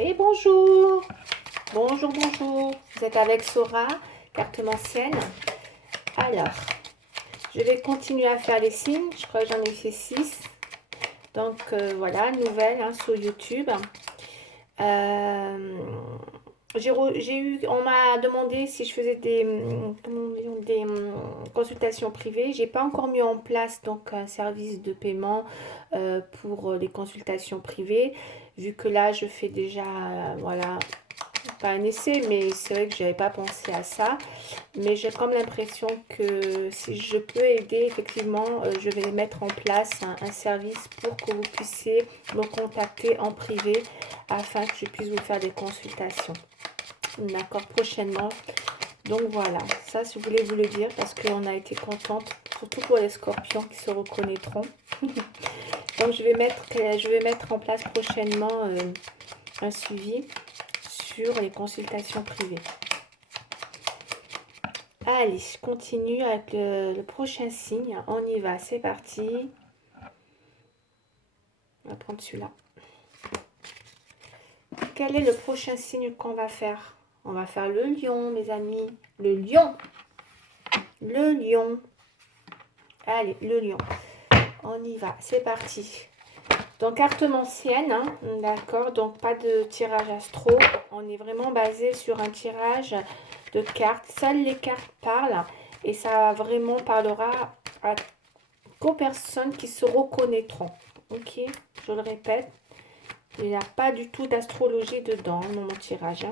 Et bonjour, bonjour, bonjour. Vous êtes avec Sora, cartomancienne. Alors, je vais continuer à faire les signes. Je crois que j'en ai fait 6. Donc voilà, nouvelle sur YouTube. On m'a demandé si je faisais des consultations privées. J'ai pas encore mis en place donc un service de paiement pour les consultations privées, vu que là je fais déjà voilà, pas un essai, mais c'est vrai que j'avais pas pensé à ça. Mais j'ai comme l'impression que si je peux aider, effectivement, je vais mettre en place un service pour que vous puissiez me contacter en privé afin que je puisse vous faire des consultations. D'accord, prochainement. Donc voilà, ça si vous voulez vous le dire parce qu'on a été contente, surtout pour les scorpions qui se reconnaîtront. Donc je vais mettre en place prochainement un suivi sur les consultations privées. Allez, je continue avec le prochain signe. On y va, c'est parti. On va prendre celui-là. Quel est le prochain signe qu'on va faire? On va faire le lion, mes amis. Le lion. Le lion. Allez, le lion. On y va, c'est parti. Donc, cartomancienne, d'accord. Donc, pas de tirage astro. On est vraiment basé sur un tirage de cartes. Seules les cartes parlent. Et ça vraiment parlera qu'aux personnes qui se reconnaîtront. Ok, je le répète. Il n'y a pas du tout d'astrologie dedans, dans mon tirage.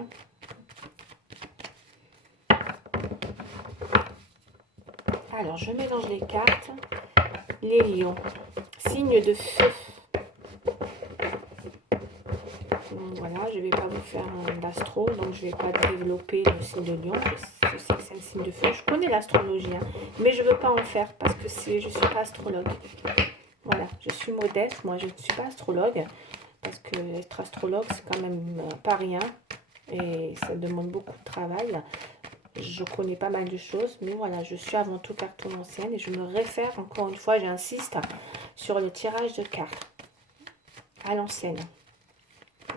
Alors, je mélange les cartes. Les lions. Signe de feu. Donc, voilà, je ne vais pas vous faire d'astro, donc je ne vais pas développer le signe de lion. Je sais que c'est un signe de feu. Je connais l'astrologie, mais je ne veux pas en faire parce que je ne suis pas astrologue. Voilà, je suis modeste. Moi, je ne suis pas astrologue parce que être astrologue, c'est quand même pas rien et ça demande beaucoup de travail. Je connais pas mal de choses, mais voilà, je suis avant tout cartomancienne et je me réfère, encore une fois, j'insiste, sur le tirage de cartes à l'ancienne.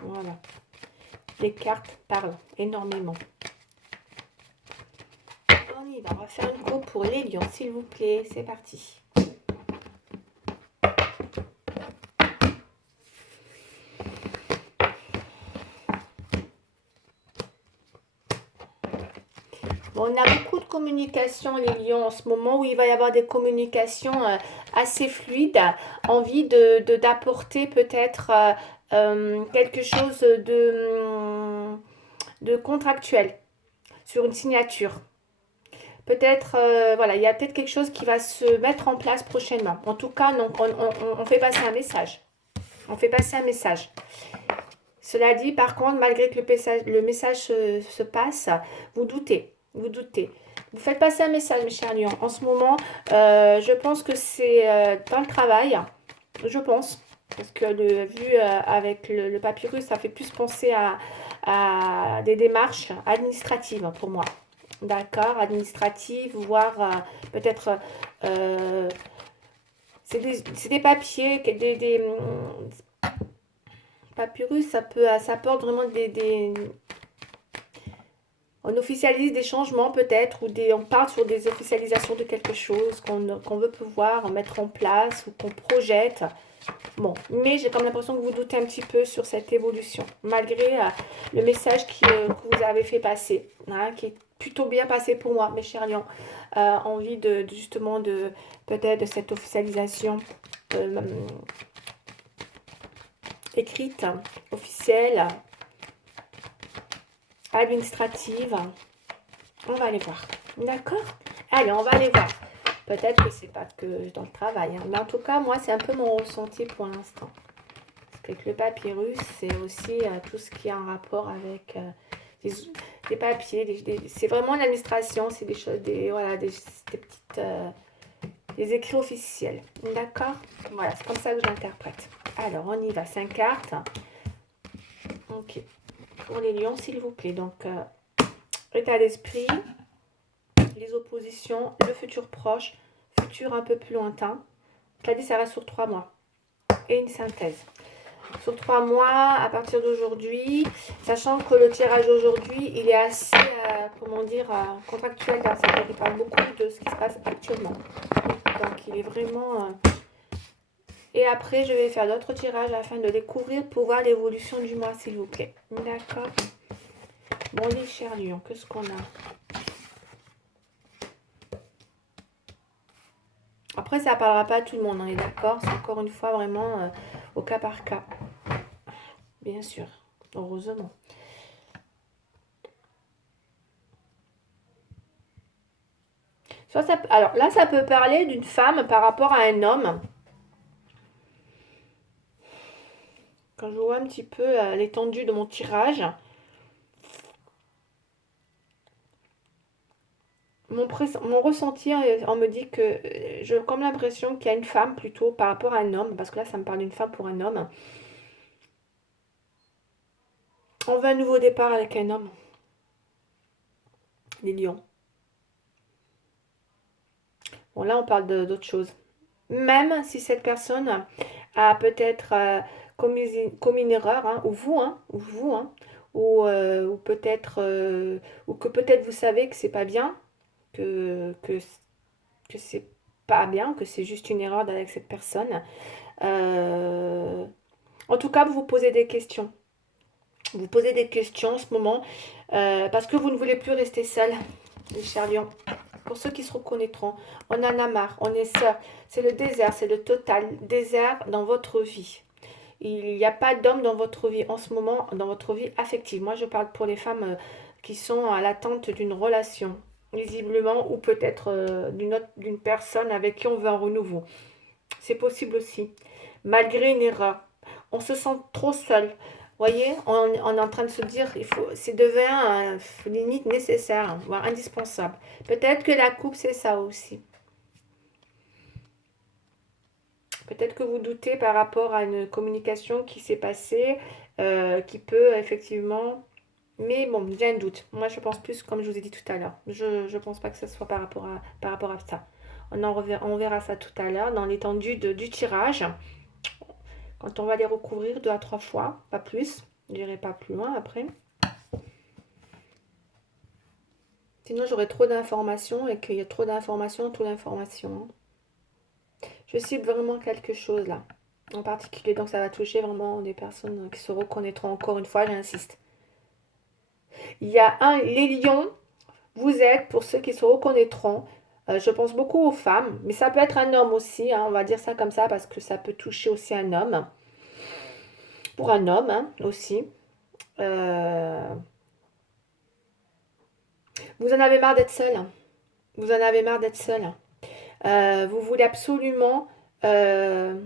Voilà. Les cartes parlent énormément. On y va, on va faire une go pour les lions, s'il vous plaît. C'est parti. Bon, on a beaucoup de communication, les lions, en ce moment, où il va y avoir des communications assez fluides. Envie d'apporter peut-être quelque chose de contractuel sur une signature. Peut-être, voilà, il y a peut-être quelque chose qui va se mettre en place prochainement. En tout cas, donc, on fait passer un message. On fait passer un message. Cela dit, par contre, malgré que le message se passe, vous doutez. Vous doutez. Vous faites passer un message, mes chers lions. En ce moment, je pense que c'est dans le travail. Je pense. Parce que vu avec le papyrus, ça fait plus penser à des démarches administratives pour moi. D'accord, administratives, voire peut-être c'est des papiers, papyrus, ça porte vraiment on officialise des changements peut-être, ou on part sur des officialisations de quelque chose qu'on veut pouvoir mettre en place ou qu'on projette. Bon, mais j'ai comme l'impression que vous doutez un petit peu sur cette évolution, malgré le message que vous avez fait passer, qui est plutôt bien passé pour moi, mes chers lions. Envie justement peut-être de cette officialisation écrite, officielle, administrative. On va aller voir. D'accord? Allez, on va aller voir. Peut-être que c'est pas que dans le travail, mais en tout cas, moi, c'est un peu mon ressenti pour l'instant. Parce qu'avec le papyrus, c'est aussi tout ce qui a un rapport avec des papiers. C'est vraiment l'administration, c'est des choses, voilà, des petites, des écrits officiels. D'accord? Voilà, c'est comme ça que j'interprète. Alors, on y va. 5 cartes. Ok. Pour les lions, s'il vous plaît. Donc, état d'esprit, les oppositions, le futur proche, futur un peu plus lointain. Je l'ai dit, ça reste sur 3 mois. Et une synthèse. sur 3 mois à partir d'aujourd'hui, sachant que le tirage d'aujourd'hui, il est assez, comment dire, contractuel, c'est-à-dire qu'il parle beaucoup de ce qui se passe actuellement. Donc il est vraiment... Et après, je vais faire d'autres tirages afin de découvrir pour voir l'évolution du mois, s'il vous plaît. D'accord. Bon, les chers lions, qu'est-ce qu'on a? Après, ça ne parlera pas à tout le monde, on est d'accord? C'est encore une fois vraiment au cas par cas. Bien sûr, heureusement. Soit ça, alors là, ça peut parler d'une femme par rapport à un homme. Quand je vois un petit peu l'étendue de mon tirage, mon ressenti, on me dit que j'ai comme l'impression qu'il y a une femme plutôt par rapport à un homme, parce que là, ça me parle d'une femme pour un homme. On veut un nouveau départ avec un homme. Les lions. Bon, là, on parle d'autre chose. Même si cette personne a peut-être commis une erreur, hein, ou peut-être, ou que peut-être vous savez que c'est pas bien, que c'est pas bien, que c'est juste une erreur avec cette personne. Euh, En tout cas, vous vous posez des questions. Vous posez des questions en ce moment parce que vous ne voulez plus rester seul, les chers lions. Pour ceux qui se reconnaîtront, on en a marre, on est sœurs. C'est le désert, c'est le total désert dans votre vie. Il n'y a pas d'homme dans votre vie en ce moment, dans votre vie affective. Moi, je parle pour les femmes qui sont à l'attente d'une relation, visiblement, ou peut-être d'une personne avec qui on veut un renouveau. C'est possible aussi, malgré une erreur. On se sent trop seul. Vous voyez, on est en train de se dire, c'est devient limite nécessaire, voire indispensable. Peut-être que la coupe, c'est ça aussi. Peut-être que vous doutez par rapport à une communication qui s'est passée, qui peut effectivement... Mais bon, j'ai un doute. Moi, je pense plus, comme je vous ai dit tout à l'heure. Je ne pense pas que ce soit par rapport à ça. On verra ça tout à l'heure dans l'étendue du tirage. Quand on va les recouvrir 2 à 3 fois, pas plus. Je n'irai pas plus loin après. Sinon, j'aurai trop d'informations et qu'il y a trop d'informations, trop d'informations. Je cible vraiment quelque chose là, en particulier. Donc, ça va toucher vraiment des personnes qui se reconnaîtront. Encore une fois, j'insiste. Il y a les lions, vous êtes, pour ceux qui se reconnaîtront, je pense beaucoup aux femmes, mais ça peut être un homme aussi, hein, on va dire ça comme ça, parce que ça peut toucher aussi un homme. Pour un homme hein, aussi. Euh, Vous en avez marre d'être seul. Vous en avez marre d'être seul. Vous voulez absolument aller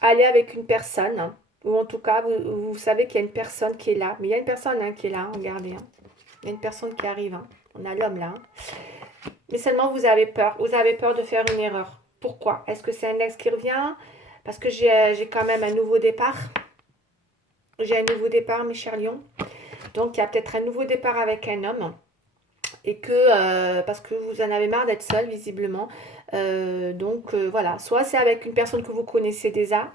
avec une personne. Ou en tout cas, vous savez qu'il y a une personne qui est là. Mais il y a une personne hein, qui est là, hein, regardez. Hein. Il y a une personne qui arrive. Hein. On a l'homme là. Hein. Mais seulement vous avez peur. Vous avez peur de faire une erreur. Pourquoi? Est-ce que c'est un ex qui revient? Parce que j'ai quand même un nouveau départ. J'ai un nouveau départ, mes chers lions. Donc, il y a peut-être un nouveau départ avec un homme. Et que, parce que vous en avez marre d'être seul, visiblement. Donc, voilà. Soit c'est avec une personne que vous connaissez déjà.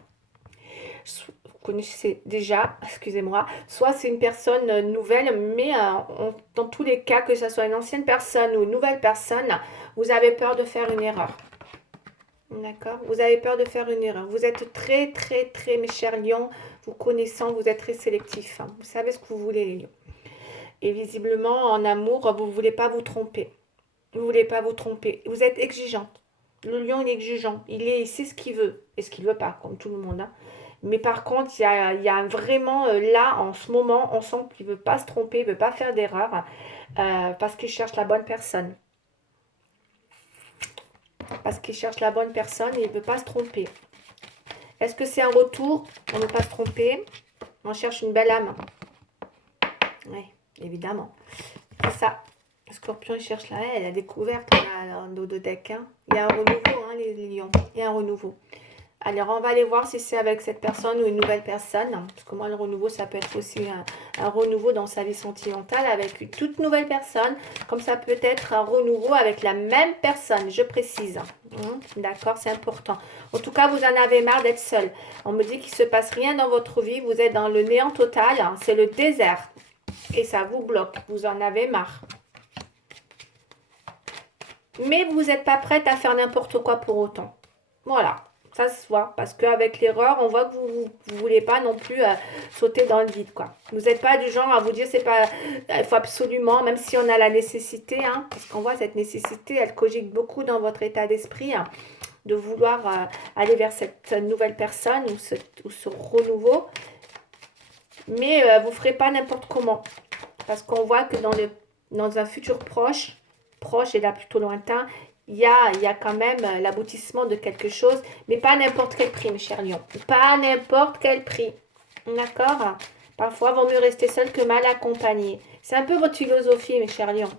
Excusez-moi. Soit c'est une personne nouvelle, mais dans tous les cas, que ce soit une ancienne personne ou une nouvelle personne, vous avez peur de faire une erreur. D'accord? Vous avez peur de faire une erreur. Vous êtes très, très, très, mes chers lions, vous connaissant, vous êtes très sélectif. Hein. Vous savez ce que vous voulez, les lions. Et visiblement, en amour, vous ne voulez pas vous tromper. Vous ne voulez pas vous tromper. Vous êtes exigeante. Le lion, il est exigeant. Il sait ce qu'il veut et ce qu'il ne veut pas, comme tout le monde. Hein. Mais par contre, il y a vraiment, là, en ce moment, on sent qu'il ne veut pas se tromper, il ne veut pas faire d'erreur parce qu'il cherche la bonne personne. Parce qu'il cherche la bonne personne et il ne veut pas se tromper. Est-ce que c'est un retour? On ne veut pas se tromper. On cherche une belle âme. Oui, évidemment. C'est ça. Le scorpion, il cherche la découverte dans le dos de deck. Hein. Il y a un renouveau, hein, les lions. Il y a un renouveau. Alors, on va aller voir si c'est avec cette personne ou une nouvelle personne. Parce que moi, le renouveau, ça peut être aussi un renouveau dans sa vie sentimentale avec une toute nouvelle personne. Comme ça peut être un renouveau avec la même personne, je précise. D'accord, c'est important. En tout cas, vous en avez marre d'être seul. On me dit qu'il ne se passe rien dans votre vie. Vous êtes dans le néant total. C'est le désert. Et ça vous bloque. Vous en avez marre. Mais vous n'êtes pas prête à faire n'importe quoi pour autant. Voilà. Ça se voit, parce qu'avec l'erreur, on voit que vous ne voulez pas non plus sauter dans le vide, quoi. Vous n'êtes pas du genre à vous dire, c'est pas, il faut absolument, même si on a la nécessité, hein, parce qu'on voit cette nécessité, elle cogite beaucoup dans votre état d'esprit, hein, de vouloir aller vers cette nouvelle personne ou ce renouveau, mais vous ne ferez pas n'importe comment, parce qu'on voit que dans un futur proche et là plutôt lointain, il y a quand même l'aboutissement de quelque chose, mais pas à n'importe quel prix, mes chers lions. Pas à n'importe quel prix. D'accord? Parfois, il vaut mieux rester seul que mal accompagné. C'est un peu votre philosophie, mes chers lions.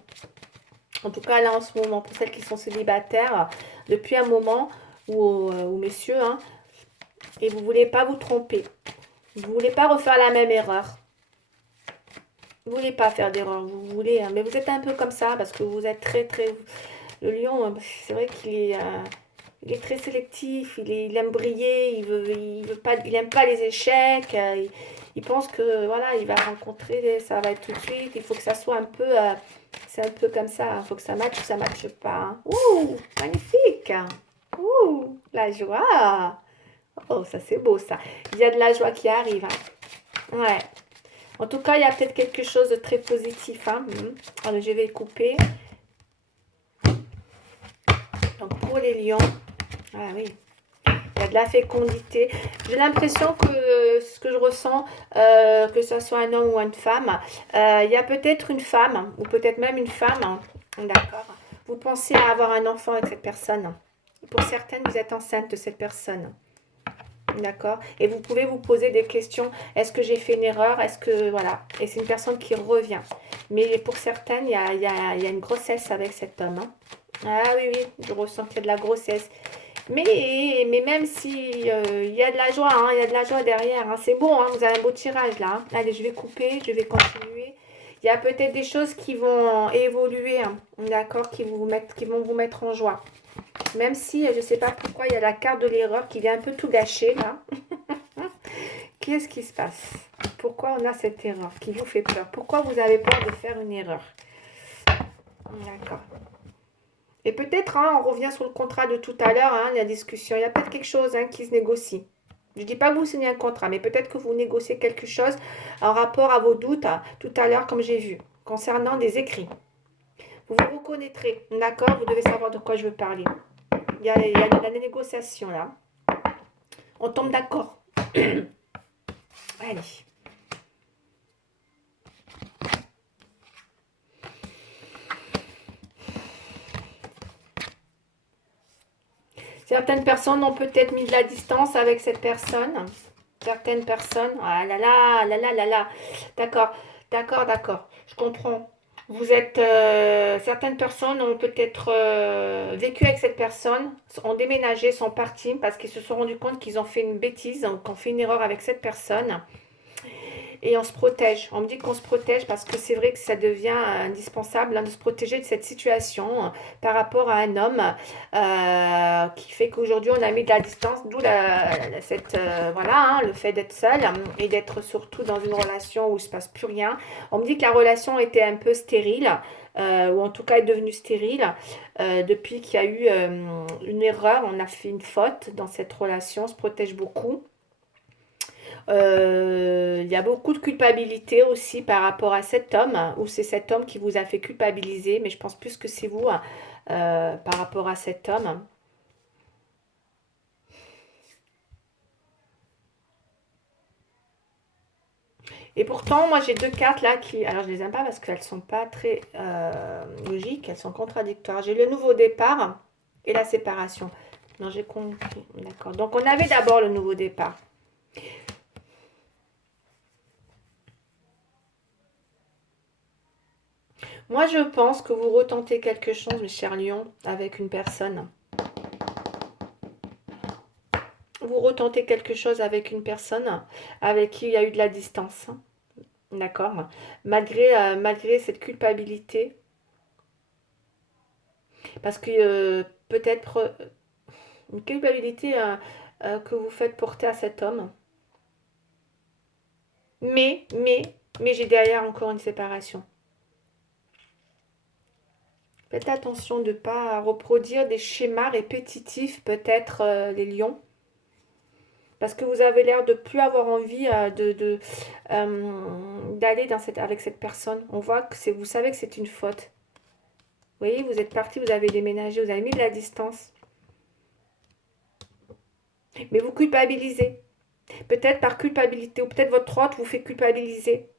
En tout cas, là, en ce moment, pour celles qui sont célibataires, depuis un moment, ou messieurs, hein, et vous ne voulez pas vous tromper. Vous ne voulez pas refaire la même erreur. Vous ne voulez pas faire d'erreur, vous voulez, hein, mais vous êtes un peu comme ça, parce que vous êtes très, très... Le lion, c'est vrai qu'il est très sélectif, il aime briller, il veut pas, il aime pas les échecs, il pense que voilà, il va rencontrer, ça va être tout de suite, il faut que ça soit un peu, c'est un peu comme ça, il faut que ça matche ou ça matche pas. Hein. Ouh, magnifique! Ouh, la joie! Oh, ça c'est beau ça. Il y a de la joie qui arrive. Hein. Ouais. En tout cas, il y a peut-être quelque chose de très positif. Hein. Alors, je vais couper. Donc, pour les lions, ah oui, il y a de la fécondité. J'ai l'impression que ce que je ressens, que ce soit un homme ou une femme, il y a peut-être une femme, ou peut-être même une femme, hein, d'accord. Vous pensez à avoir un enfant avec cette personne. Pour certaines, vous êtes enceinte de cette personne. D'accord. Et vous pouvez vous poser des questions. Est-ce que j'ai fait une erreur? Est-ce que... Voilà. Et c'est une personne qui revient. Mais pour certaines, il y a une grossesse avec cet homme. Hein. Ah oui, oui, je ressens qu'il y a de la grossesse. Mais même si il y a de la joie, hein, il y a de la joie derrière. Hein. C'est bon, hein, vous avez un beau tirage là. Hein. Allez, je vais couper, je vais continuer. Il y a peut-être des choses qui vont évoluer, hein, d'accord, qui vont vous mettre en joie. Même si, je ne sais pas pourquoi, il y a la carte de l'erreur qui vient un peu tout gâcher, là. Qu'est-ce qui se passe? Pourquoi on a cette erreur qui vous fait peur? Pourquoi vous avez peur de faire une erreur? D'accord. Et peut-être, hein, on revient sur le contrat de tout à l'heure, hein, la discussion. Il y a peut-être quelque chose hein, qui se négocie. Je ne dis pas que vous signez un contrat, mais peut-être que vous négociez quelque chose en rapport à vos doutes, hein, tout à l'heure, comme j'ai vu, concernant des écrits. Vous vous reconnaîtrez, d'accord? Vous devez savoir de quoi je veux parler. Il y a de la négociation, là. On tombe d'accord. Allez. Certaines personnes ont peut-être mis de la distance avec cette personne. Certaines personnes. Ah là là, là là là là. D'accord, d'accord, d'accord. Je comprends. Vous êtes. Certaines personnes ont peut-être vécu avec cette personne, ont déménagé, sont partis parce qu'ils se sont rendus compte qu'ils ont fait une bêtise, qu'on fait une erreur avec cette personne. Et on se protège. On me dit qu'on se protège parce que c'est vrai que ça devient indispensable hein, de se protéger de cette situation par rapport à un homme qui fait qu'aujourd'hui on a mis de la distance, d'où voilà, hein, le fait d'être seul et d'être surtout dans une relation où il ne se passe plus rien. On me dit que la relation était un peu stérile. Ou en tout cas est devenue stérile depuis qu'il y a eu une erreur, on a fait une faute dans cette relation, on se protège beaucoup. Il y a beaucoup de culpabilité aussi par rapport à cet homme, ou c'est cet homme qui vous a fait culpabiliser, mais je pense plus que c'est vous par rapport à cet homme. Et pourtant, moi j'ai deux cartes là qui. Alors je les aime pas parce qu'elles sont pas très logiques, elles sont contradictoires. J'ai le nouveau départ et la séparation. Non, j'ai compris. D'accord. Donc on avait d'abord le nouveau départ. Moi, je pense que vous retentez quelque chose, mes chers lions, avec une personne. Vous retenter quelque chose avec une personne avec qui il y a eu de la distance. D'accord? Malgré cette culpabilité. Parce que peut-être une culpabilité que vous faites porter à cet homme. Mais j'ai derrière encore une séparation. Faites attention de ne pas reproduire des schémas répétitifs, peut-être les lions. Parce que vous avez l'air de plus avoir envie d'aller avec cette personne. On voit que vous savez que c'est une faute. Vous voyez, vous êtes parti, vous avez déménagé, vous avez mis de la distance. Mais vous culpabilisez. Peut-être par culpabilité, ou peut-être votre hôte vous fait culpabiliser.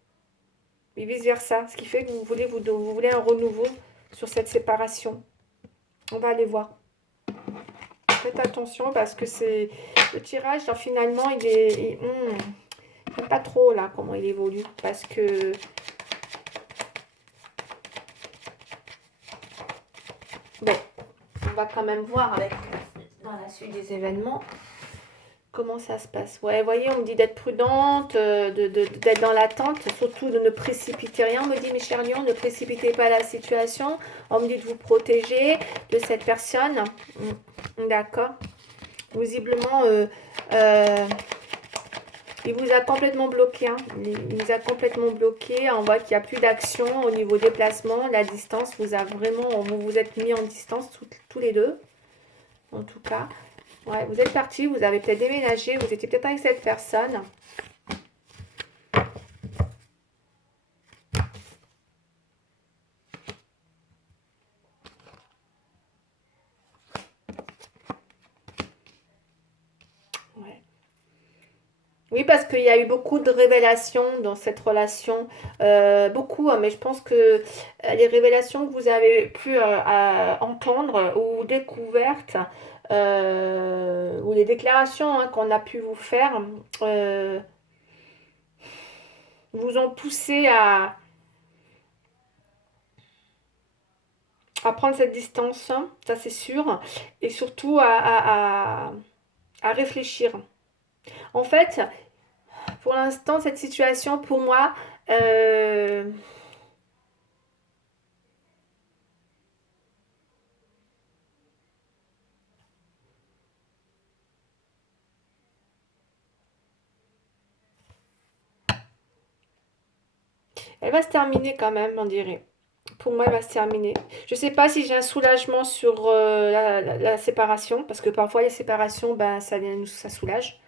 Et vice-versa. Ce qui fait que vous voulez un renouveau sur cette séparation. On va aller voir. Faites attention parce que c'est le tirage, genre, finalement, il est... j'aime pas trop là comment il évolue. Parce que... Bon, on va quand même voir dans la suite des événements. Comment ça se passe? Ouais, vous voyez, on me dit d'être prudente, d'être dans l'attente, surtout de ne précipiter rien. On me dit, mes chers lions, ne précipitez pas la situation. On me dit de vous protéger de cette personne. D'accord. Visiblement, il vous a complètement bloqué. Hein. Il vous a complètement bloqué. On voit qu'il n'y a plus d'action au niveau déplacement. La distance vous a vraiment... Vous vous êtes mis en distance tous les deux. En tout cas. Ouais, vous êtes parti, vous avez peut-être déménagé, vous étiez peut-être avec cette personne. Ouais. Oui, parce qu'il y a eu beaucoup de révélations dans cette relation. Beaucoup, hein, mais je pense que les révélations que vous avez pu entendre ou découvertes, ou les déclarations hein, qu'on a pu vous faire, vous ont poussé à prendre cette distance, hein, ça c'est sûr, et surtout à réfléchir. En fait, pour l'instant, cette situation, pour moi, elle va se terminer quand même, on dirait. Pour moi, elle va se terminer. Je ne sais pas si j'ai un soulagement sur la séparation, parce que parfois les séparations, ben, ça soulage.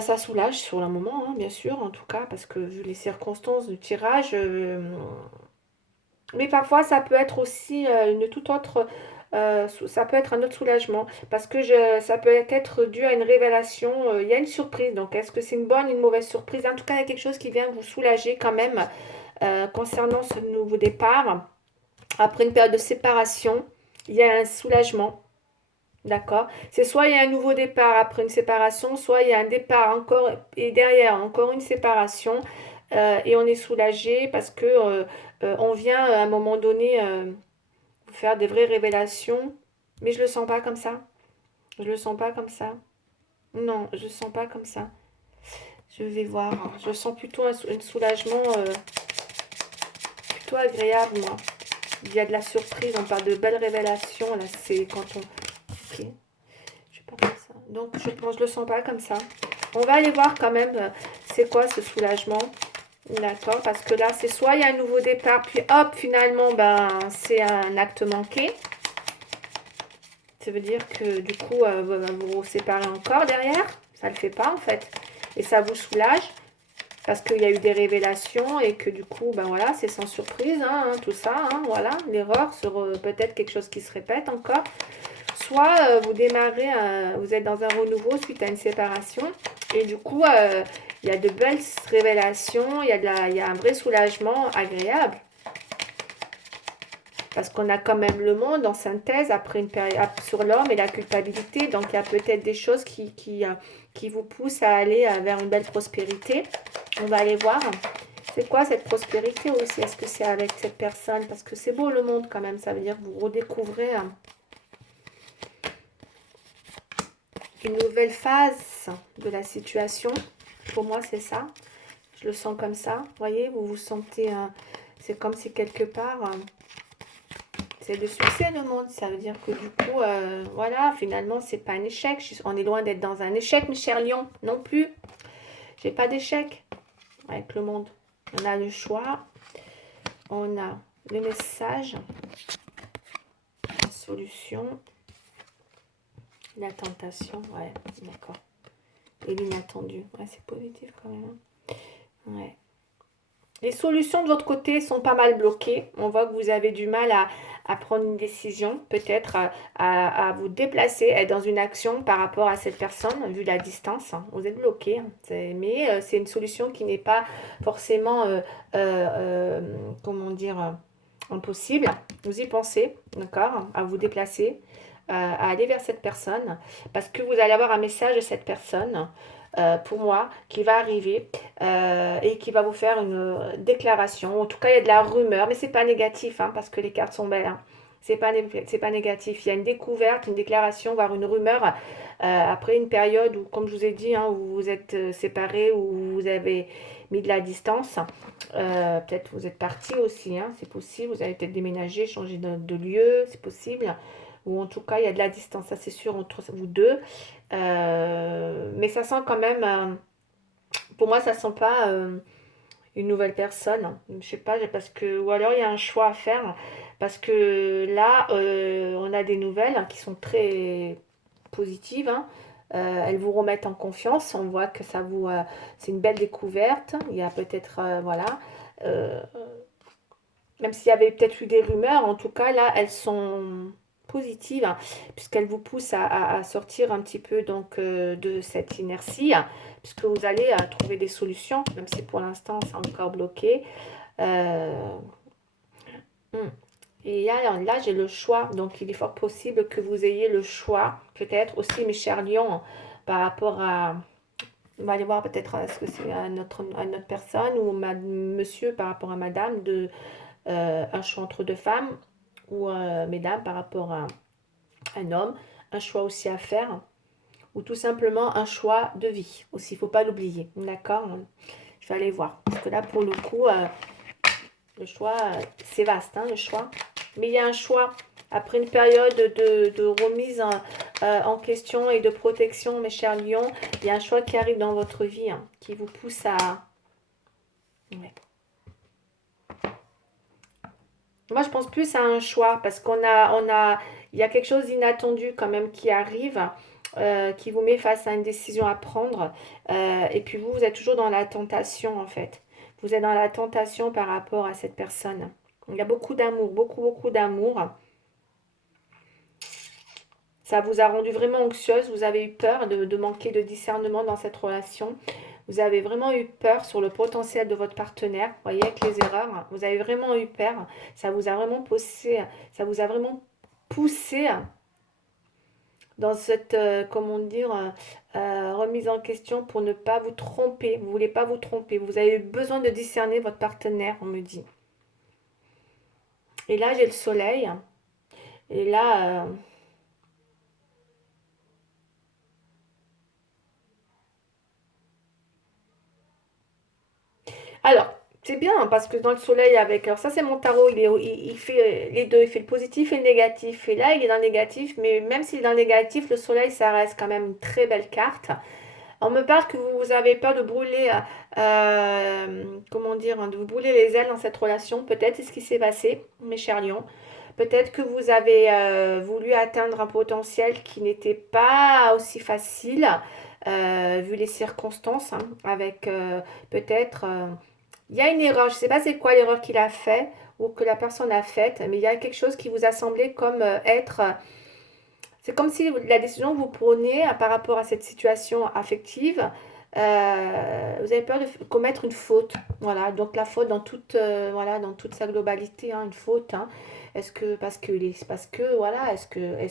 Ça soulage sur le moment, hein, bien sûr, en tout cas, parce que vu les circonstances du tirage, mais parfois ça peut être aussi une toute autre, ça peut être un autre soulagement, parce que ça peut être dû à une révélation, il y a une surprise, donc est-ce que c'est une bonne ou une mauvaise surprise? En tout cas, il y a quelque chose qui vient vous soulager quand même concernant ce nouveau départ. Après une période de séparation, il y a un soulagement. D'accord? C'est soit il y a un nouveau départ après une séparation, soit il y a un départ encore et derrière encore une séparation et on est soulagé parce que on vient à un moment donné vous faire des vraies révélations. Mais je le sens pas comme ça. Je le sens pas comme ça. Non, je le sens pas comme ça. Je vais voir. Je sens plutôt un soulagement plutôt agréable, moi. Il y a de la surprise, on parle de belles révélations. Là, c'est quand on... Ok. Je vais pas faire ça. Donc, je le sens pas comme ça. On va aller voir quand même c'est quoi ce soulagement. D'accord, parce que là, c'est soit il y a un nouveau départ, puis hop, finalement, ben, c'est un acte manqué. Ça veut dire que du coup, vous vous séparez encore derrière. Ça ne le fait pas en fait. Et ça vous soulage parce qu'il y a eu des révélations et que du coup, ben voilà, c'est sans surprise, hein, tout ça, hein, voilà, l'erreur sur peut-être quelque chose qui se répète encore. Soit vous démarrez, vous êtes dans un renouveau suite à une séparation et du coup, il y a de belles révélations, il y a un vrai soulagement agréable. Parce qu'on a quand même le monde en synthèse après une période sur l'homme et la culpabilité. Donc il y a peut-être des choses qui vous poussent à aller vers une belle prospérité. On va aller voir. C'est quoi cette prospérité aussi? Est-ce que c'est avec cette personne? Parce que c'est beau le monde quand même. Ça veut dire que vous redécouvrez une nouvelle phase de la situation. Pour moi, c'est ça. Je le sens comme ça. Vous voyez, vous vous sentez... c'est comme si quelque part... c'est le succès le monde. Ça veut dire que du coup, voilà, finalement, c'est pas un échec. On est loin d'être dans un échec, mes chers lions. Non plus. J'ai pas d'échec avec le monde. On a le choix. On a le message. La solution. La tentation. Ouais, d'accord. Et l'inattendu. Ouais, c'est positif quand même. Ouais. Les solutions de votre côté sont pas mal bloquées. On voit que vous avez du mal à prendre une décision, peut-être à vous déplacer, être dans une action par rapport à cette personne, vu la distance. Vous êtes bloqué. Mais c'est une solution qui n'est pas forcément, comment dire, impossible. Vous y pensez, d'accord, à vous déplacer, à aller vers cette personne, parce que vous allez avoir un message de cette personne. Pour moi, qui va arriver et qui va vous faire une déclaration. En tout cas, il y a de la rumeur, mais c'est pas négatif, hein, parce que les cartes sont belles. Hein. C'est pas négatif. Il y a une découverte, une déclaration, voire une rumeur après une période où, comme je vous ai dit, hein, où vous vous êtes séparés, où vous avez mis de la distance. Peut-être vous êtes partis aussi, hein, c'est possible. Vous avez peut-être déménagé, changé de lieu, c'est possible. Ou en tout cas, il y a de la distance, ça c'est sûr, entre vous deux. Mais ça sent quand même, pour moi, ça sent pas une nouvelle personne. Je sais pas, parce que, ou alors il y a un choix à faire. Parce que là, on a des nouvelles qui sont très positives. Hein. Elles vous remettent en confiance. On voit que ça vous, c'est une belle découverte. Il y a peut-être, voilà. Euh, Même s'il y avait peut-être eu des rumeurs, en tout cas là, elles sont positives, hein, puisqu'elles vous poussent à sortir un petit peu donc de cette inertie, hein, puisque vous allez trouver des solutions, même si pour l'instant c'est encore bloqué. Euh, hmm. Et là j'ai le choix, donc il est fort possible que vous ayez le choix, peut-être aussi mes chers lions, par rapport à... On va aller voir peut-être est-ce que c'est à notre personne ou monsieur par rapport à madame de un choix entre deux femmes ou mesdames par rapport à un homme, un choix aussi à faire ou tout simplement un choix de vie aussi, il ne faut pas l'oublier, d'accord. Je vais aller voir, parce que là pour le coup, le choix, c'est vaste, hein, le choix, mais il y a un choix. Après une période de remise en question et de protection, mes chers lions, il y a un choix qui arrive dans votre vie, hein, qui vous pousse à... Ouais. Moi, je pense plus à un choix parce il y a quelque chose d'inattendu quand même qui arrive, qui vous met face à une décision à prendre. Et puis vous, vous êtes toujours dans la tentation en fait. Vous êtes dans la tentation par rapport à cette personne. Il y a beaucoup d'amour, beaucoup, beaucoup d'amour. Ça vous a rendu vraiment anxieuse. Vous avez eu peur de manquer de discernement dans cette relation. Vous avez vraiment eu peur sur le potentiel de votre partenaire. Vous voyez, avec les erreurs, vous avez vraiment eu peur. Ça vous a vraiment poussé, ça vous a vraiment poussé dans cette, comment dire, remise en question pour ne pas vous tromper. Vous ne voulez pas vous tromper. Vous avez besoin de discerner votre partenaire, on me dit. Et là, j'ai le soleil. Et là, alors, c'est bien hein, parce que dans le soleil avec... Alors ça c'est mon tarot, il fait les deux, il fait le positif et le négatif. Et là il est dans le négatif, mais même s'il est dans le négatif, le soleil ça reste quand même une très belle carte. On me parle que vous avez peur de brûler, comment dire, hein, de vous brûler les ailes dans cette relation. Peut-être c'est ce qui s'est passé, mes chers lions. Peut-être que vous avez voulu atteindre un potentiel qui n'était pas aussi facile, vu les circonstances, hein, avec peut-être... il y a une erreur, je ne sais pas c'est quoi l'erreur qu'il a fait ou que la personne a faite, mais il y a quelque chose qui vous a semblé comme être... c'est comme si la décision que vous preniez par rapport à cette situation affective, vous avez peur de commettre une faute. Voilà, donc la faute dans toute, voilà, dans toute sa globalité, hein, une faute. Hein. Est-ce que parce que parce que voilà, est-ce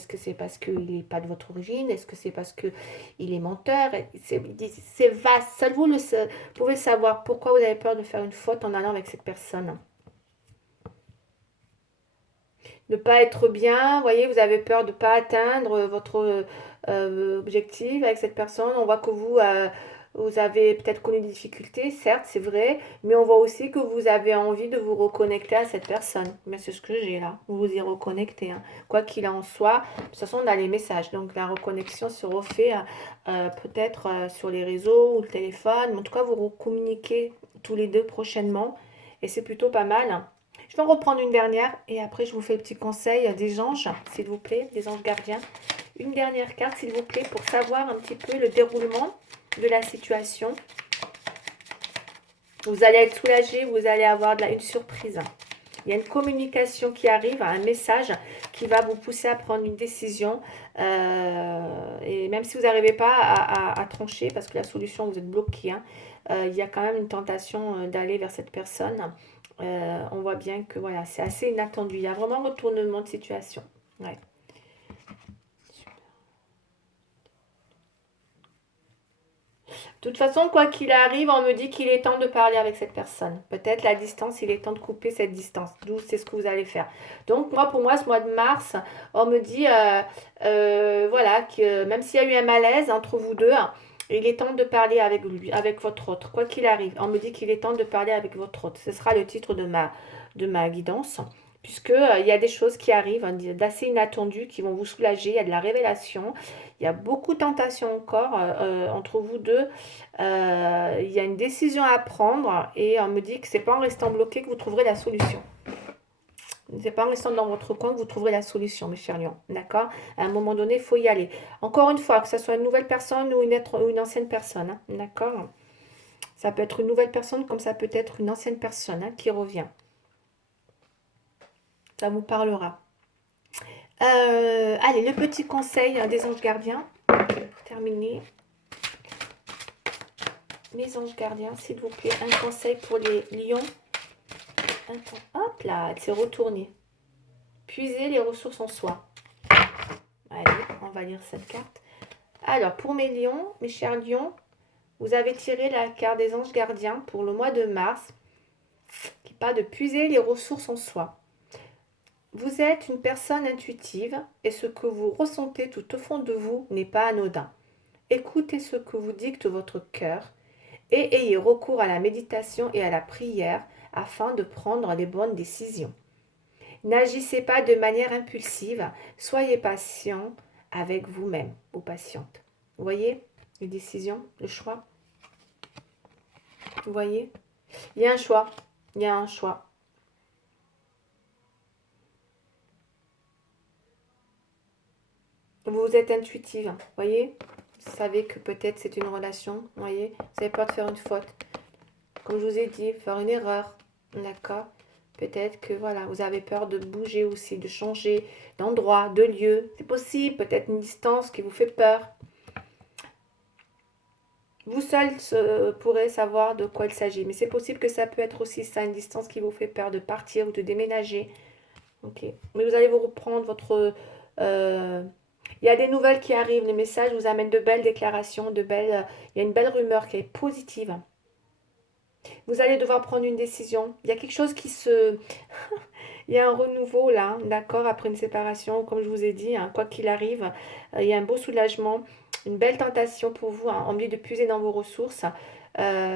que c'est parce qu'il n'est pas de votre origine, est-ce que c'est parce que il est menteur, c'est vaste. Seul vous pouvez savoir pourquoi vous avez peur de faire une faute en allant avec cette personne. Ne pas être bien, vous voyez, vous avez peur de ne pas atteindre votre objective avec cette personne. On voit que vous avez peut-être connu des difficultés, certes, c'est vrai, mais on voit aussi que vous avez envie de vous reconnecter à cette personne. Mais c'est ce que j'ai là, vous vous y reconnectez, hein. Quoi qu'il en soit, de toute façon, on a les messages. Donc la reconnexion se refait peut-être sur les réseaux ou le téléphone. Mais en tout cas, vous communiquez tous les deux prochainement et c'est plutôt pas mal. Je vais en reprendre une dernière et après je vous fais le petit conseil des anges, s'il vous plaît, des anges gardiens. Une dernière carte, s'il vous plaît, pour savoir un petit peu le déroulement de la situation. Vous allez être soulagé, vous allez avoir une surprise. Il y a une communication qui arrive, un message qui va vous pousser à prendre une décision. Et même si vous n'arrivez pas à trancher, parce que la solution, vous êtes bloqué, hein, il y a quand même une tentation d'aller vers cette personne. On voit bien que voilà, c'est assez inattendu. Il y a vraiment un retournement de situation. Ouais. De toute façon, quoi qu'il arrive, on me dit qu'il est temps de parler avec cette personne. Peut-être la distance, il est temps de couper cette distance. D'où c'est ce que vous allez faire. Donc moi, pour moi, ce mois de mars, on me dit, voilà, que même s'il y a eu un malaise entre vous deux, il est temps de parler avec lui, avec votre autre. Quoi qu'il arrive, on me dit qu'il est temps de parler avec votre autre. Ce sera le titre de ma guidance. Puisque il y a des choses qui arrivent hein, d'assez inattendues qui vont vous soulager. Il y a de la révélation. Il y a beaucoup de tentations encore entre vous deux. Il y a une décision à prendre et on me dit que c'est pas en restant bloqué que vous trouverez la solution. C'est pas en restant dans votre coin que vous trouverez la solution, mes chers lions. D'accord? À un moment donné, il faut y aller. Encore une fois, que ce soit une nouvelle personne ou une ancienne personne. Hein, d'accord? Ça peut être une nouvelle personne comme ça peut être une ancienne personne hein, qui revient. Ça vous parlera. Allez, le petit conseil des anges gardiens. Pour terminer. Les anges gardiens, s'il vous plaît, un conseil pour les lions. Hop là, elle s'est retournée. Puiser les ressources en soi. Allez, on va lire cette carte. Alors, pour mes lions, mes chers lions, vous avez tiré la carte des anges gardiens pour le mois de mars, qui parle de puiser les ressources en soi. Vous êtes une personne intuitive et ce que vous ressentez tout au fond de vous n'est pas anodin. Écoutez ce que vous dicte votre cœur et ayez recours à la méditation et à la prière afin de prendre les bonnes décisions. N'agissez pas de manière impulsive, soyez patient avec vous-même ou patiente. Vous voyez les décisions, le choix. Vous voyez il y a un choix, il y a un choix. Vous êtes intuitive, vous voyez vous savez que peut-être c'est une relation, vous voyez vous n'avez peur de faire une faute. Comme je vous ai dit, faire une erreur, d'accord. Peut-être que voilà, vous avez peur de bouger aussi, de changer d'endroit, de lieu. C'est possible, peut-être une distance qui vous fait peur. Vous seul pourrez savoir de quoi il s'agit. Mais c'est possible que ça peut être aussi ça, une distance qui vous fait peur de partir ou de déménager. Ok. Mais vous allez vous reprendre votre... il y a des nouvelles qui arrivent. Les messages vous amènent de belles déclarations, il y a une belle rumeur qui est positive. Vous allez devoir prendre une décision. Il y a quelque chose qui se... Il y a un renouveau là, d'accord, après une séparation, comme je vous ai dit, hein, quoi qu'il arrive, il y a un beau soulagement, une belle tentation pour vous, hein, en milieu de puiser dans vos ressources.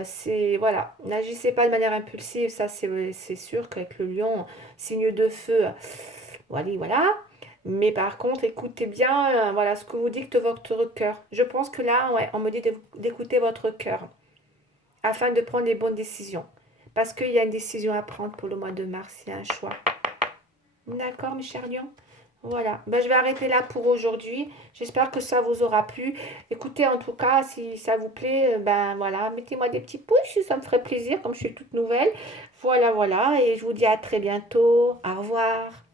C'est, voilà, n'agissez pas de manière impulsive, ça c'est sûr qu'avec le lion, signe de feu, voilà, voilà. Mais par contre, écoutez bien, voilà, ce que vous dicte votre cœur. Je pense que là, ouais, on me dit d'écouter votre cœur afin de prendre les bonnes décisions. Parce qu'il y a une décision à prendre pour le mois de mars, il y a un choix. D'accord, mes chers lions. Voilà, ben, je vais arrêter là pour aujourd'hui. J'espère que ça vous aura plu. Écoutez, en tout cas, si ça vous plaît, ben voilà, mettez-moi des petits pouces, ça me ferait plaisir, comme je suis toute nouvelle. Voilà, voilà, et je vous dis à très bientôt. Au revoir.